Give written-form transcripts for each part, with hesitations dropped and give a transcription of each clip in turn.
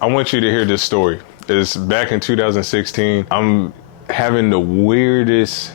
I want you to hear this story. It's back in 2016. I'm having the weirdest,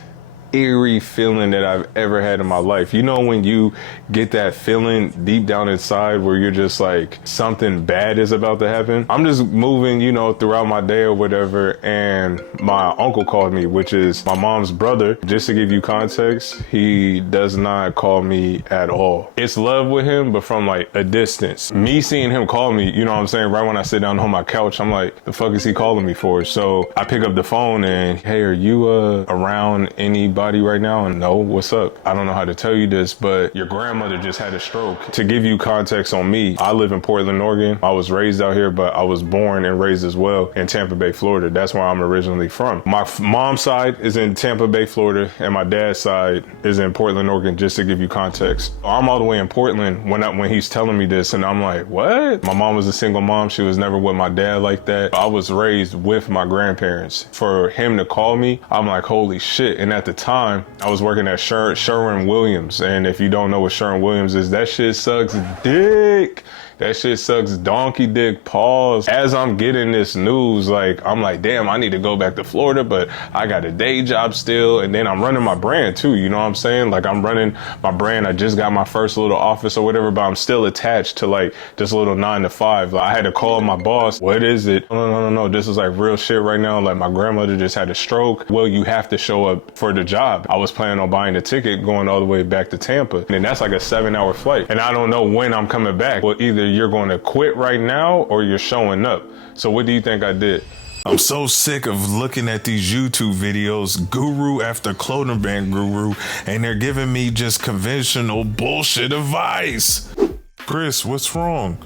eerie feeling that I've ever had in my life. You know when you get that feeling deep down inside where you're just like something bad is about to happen? I'm just moving, throughout my day or whatever, and my uncle called me, which is my mom's brother. Just to give you context, he does not call me at all. It's love with him, but from like a distance. Me seeing him call me, you know what I'm saying, right when I sit down on my couch, I'm like, the fuck is he calling me for? So I pick up the phone and, hey, are you around anybody right now? And no, what's up? I don't know how to tell you this, but your grandmother just had a stroke. To give you context on me, I live in Portland, Oregon. I was raised out here, but I was born and raised as well in Tampa Bay, Florida. That's where I'm originally from. My mom's side is in Tampa Bay, Florida, and my dad's side is in Portland, Oregon, just to give you context. I'm all the way in Portland when he's telling me this, and I'm like, what? My mom was a single mom. She was never with my dad like that. I was raised with my grandparents. For him to call me, I'm like, holy shit. And at the time, I was working at Sherwin-Williams, and if you don't know what Sherwin-Williams is, that shit sucks dick. That shit sucks donkey dick paws. As I'm getting this news, I'm like, damn, I need to go back to Florida, but I got a day job still, and then I'm running my brand too, you know what I'm saying? I'm running my brand. I just got my first little office or whatever, but I'm still attached to this little 9 to 5. I had to call my boss. What is it? No. This is real shit right now. My grandmother just had a stroke. Well, you have to show up for the job. I was planning on buying a ticket going all the way back to Tampa, and that's like a 7-hour flight. And I don't know when I'm coming back. Well, either you're going to quit right now or you're showing up. So what do you think I did? I'm so sick of looking at these YouTube videos, guru after clothing brand guru, and they're giving me just conventional bullshit advice. Chris, what's wrong?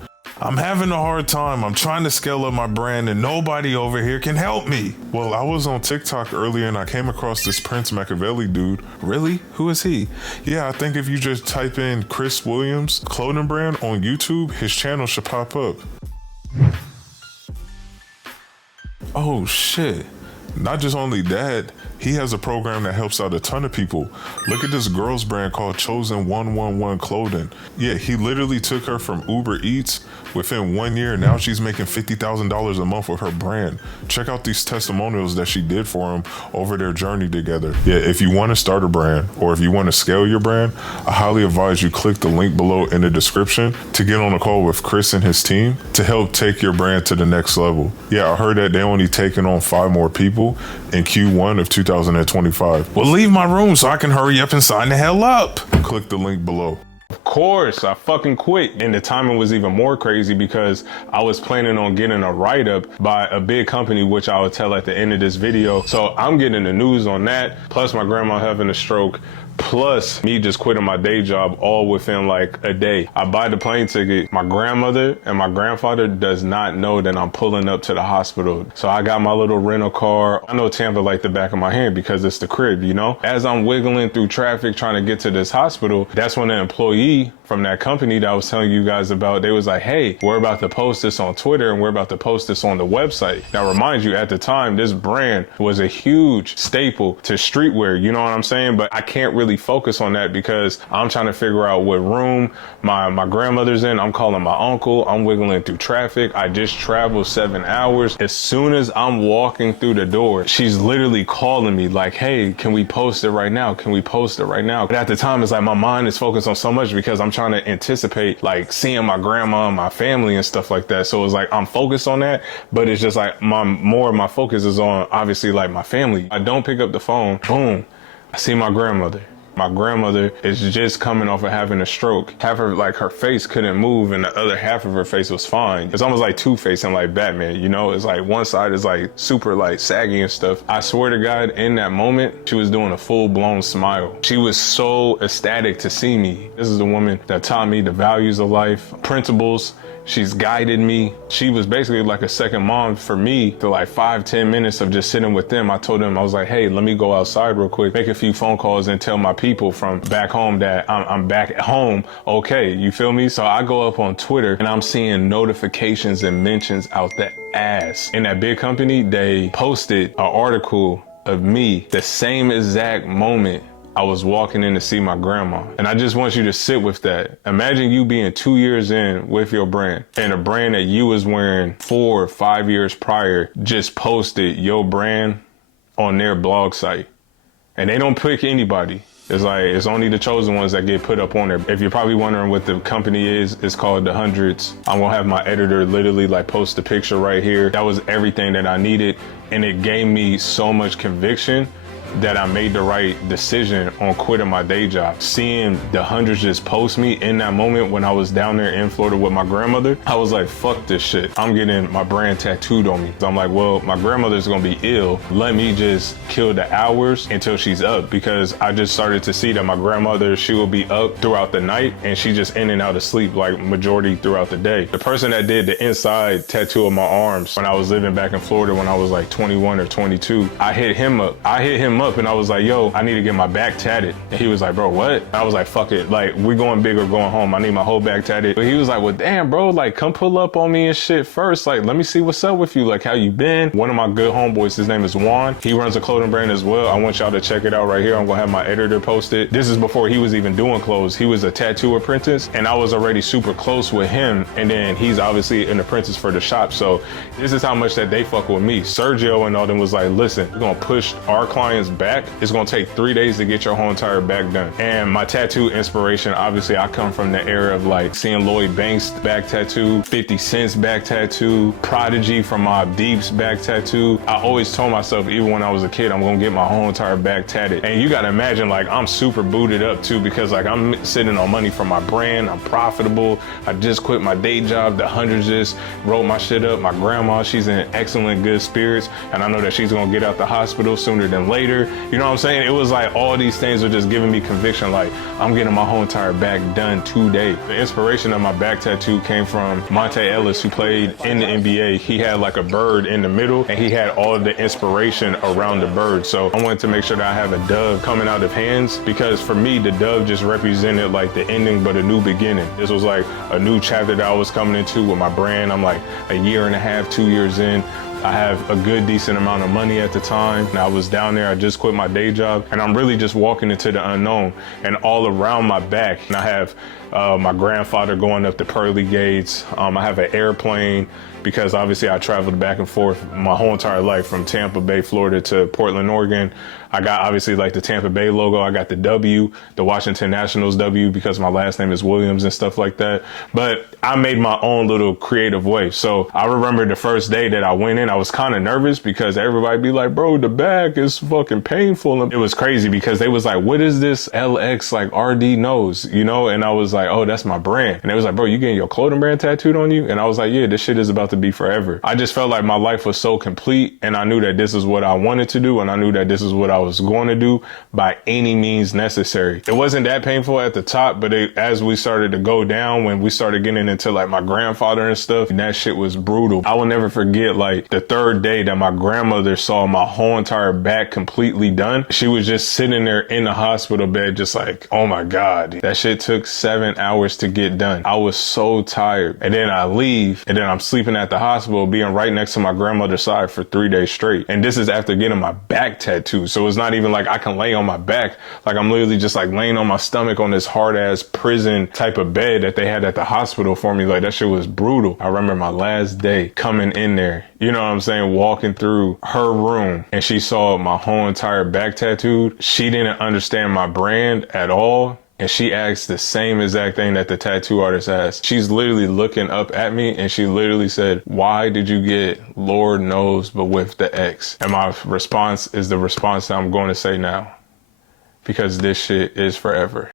I'm having a hard time. I'm trying to scale up my brand and nobody over here can help me. Well, I was on TikTok earlier and I came across this Prince Machiavelli dude. Really? Who is he? Yeah, I think if you just type in Chris Williams clothing brand on YouTube, his channel should pop up. Oh shit. Not just only that, he has a program that helps out a ton of people. Look at this girl's brand called Chosen 111 Clothing. Yeah, he literally took her from Uber Eats within 1 year. Now she's making $50,000 a month with her brand. Check out these testimonials that she did for him over their journey together. Yeah, if you want to start a brand or if you want to scale your brand, I highly advise you click the link below in the description to get on a call with Chris and his team to help take your brand to the next level. Yeah, I heard that they only taking on 5 more people in Q1 of 2025. Well, leave my room so I can hurry up and sign the hell up. Click the link below. Of course, I fucking quit. And the timing was even more crazy because I was planning on getting a write-up by a big company, which I will tell at the end of this video. So I'm getting the news on that, plus my grandma having a stroke, plus me just quitting my day job all within a day. I buy the plane ticket. My grandmother and my grandfather does not know that I'm pulling up to the hospital. So I got my little rental car. I know Tampa like the back of my hand because it's the crib, As I'm wiggling through traffic trying to get to this hospital, that's when the employee from that company that I was telling you guys about, they was like, hey, we're about to post this on Twitter and we're about to post this on the website. Now, remind you, at the time, this brand was a huge staple to streetwear, you know what I'm saying? But I can't really focus on that because I'm trying to figure out what room my grandmother's in. I'm calling my uncle. I'm wiggling through traffic. I just traveled 7 hours. As soon as I'm walking through the door, she's literally calling me like, hey, can we post it right now? Can we post it right now? But at the time, it's my mind is focused on so much because I'm trying to anticipate seeing my grandma and my family and stuff like that. So it's I'm focused on that, but it's just more of my focus is on obviously my family. I don't pick up the phone. Boom. I see my grandmother. My grandmother is just coming off of having a stroke. Half of her face couldn't move and the other half of her face was fine. It's almost like Two-Face and Batman, It's one side is super saggy and stuff. I swear to God, in that moment, she was doing a full-blown smile. She was so ecstatic to see me. This is the woman that taught me the values of life, principles. She's guided me. She was basically like a second mom for me for 5-10 minutes of just sitting with them. I told them, I was like, hey, let me go outside real quick, make a few phone calls and tell my people from back home that I'm back at home. Okay, you feel me? So I go up on Twitter and I'm seeing notifications and mentions out the ass. In that big company, they posted an article of me, the same exact moment I was walking in to see my grandma. And I just want you to sit with that. Imagine you being 2 years in with your brand, and a brand that you was wearing 4 or 5 years prior just posted your brand on their blog site. And they don't pick anybody. It's like, it's only the chosen ones that get put up on there. If you're probably wondering what the company is, it's called The Hundreds. I'm gonna have my editor literally like post the picture right here. That was everything that I needed. And it gave me so much conviction that I made the right decision on quitting my day job. Seeing The Hundreds just post me in that moment when I was down there in Florida with my grandmother, I was like, fuck this shit. I'm getting my brand tattooed on me. So I'm like, well, my grandmother's gonna be ill. Let me just kill the hours until she's up, because I just started to see that my grandmother, she will be up throughout the night and she just in and out of sleep like majority throughout the day. The person that did the inside tattoo of my arms when I was living back in Florida when I was like 21 or 22, I hit him up and I was like, yo, I need to get my back tatted. And he was like, bro, what? I was like, fuck it. Like, we're going big or going home. I need my whole back tatted. But he was like, well, damn, bro, like, come pull up on me and shit first. Like, let me see what's up with you. Like, how you been? One of my good homeboys, his name is Juan. He runs a clothing brand as well. I want y'all to check it out right here. I'm gonna have my editor post it. This is before he was even doing clothes. He was a tattoo apprentice, and I was already super close with him. And then he's obviously an apprentice for the shop. So this is how much that they fuck with me. Sergio and all them was like, listen, we're gonna push our clients back. It's gonna take 3 days to get your whole entire back done. And my tattoo inspiration, obviously I come from the era of like seeing Lloyd Banks back tattoo, 50 Cent's back tattoo, Prodigy from Mobb Deep's back tattoo. I always told myself, even when I was a kid, I'm gonna get my whole entire back tatted. And you gotta imagine, like, I'm super booted up too, because like I'm sitting on money from my brand, I'm profitable, I just quit my day job, The Hundreds just wrote my shit up. My grandma, she's in excellent good spirits, and I know that she's gonna get out the hospital sooner than later. You know what I'm saying? It was like all these things were just giving me conviction, like I'm getting my whole entire back done today. The inspiration of my back tattoo came from Monte Ellis, who played in the NBA. He had like a bird in the middle, and he had all of the inspiration around the bird. So I wanted to make sure that I have a dove coming out of hands, because for me, the dove just represented like the ending, but a new beginning. This was like a new chapter that I was coming into with my brand. I'm like a year and a half, 2 years in. I have a good, decent amount of money at the time. And I was down there, I just quit my day job, and I'm really just walking into the unknown. And all around my back, and I have my grandfather going up the pearly gates. I have an airplane, because obviously I traveled back and forth my whole entire life from Tampa Bay, Florida to Portland, Oregon. I got obviously like the Tampa Bay logo. I got the W, the Washington Nationals W, because my last name is Williams and stuff like that. But I made my own little creative way. So I remember the first day that I went in, I was kind of nervous because everybody be like, bro, the back is fucking painful. And it was crazy because they was like, what is this LX like RD nose, you know? And I was like, oh, that's my brand. And they was like, bro, you getting your clothing brand tattooed on you? And I was like, yeah, this shit is about to be forever. I just felt like my life was so complete, and I knew that this is what I wanted to do, and I knew that this is what I was going to do by any means necessary. It wasn't that painful at the top, but as we started to go down, when we started getting into like my grandfather and stuff, that shit was brutal. I will never forget like the third day that my grandmother saw my whole entire back completely done. She was just sitting there in the hospital bed just like, oh my God, that shit took 7 hours to get done. I was so tired. And then I leave, and then I'm sleeping at the hospital, being right next to my grandmother's side for 3 days straight. And this is after getting my back tattooed. So it's not even like I can lay on my back. Like I'm literally just like laying on my stomach on this hard ass prison type of bed that they had at the hospital for me. Like that shit was brutal. I remember my last day coming in there, you know what I'm saying, walking through her room, and she saw my whole entire back tattooed. She didn't understand my brand at all. And she asked the same exact thing that the tattoo artist asked. She's literally looking up at me, and she literally said, why did you get Lord knows but with the X? And my response is the response that I'm going to say now. Because this shit is forever.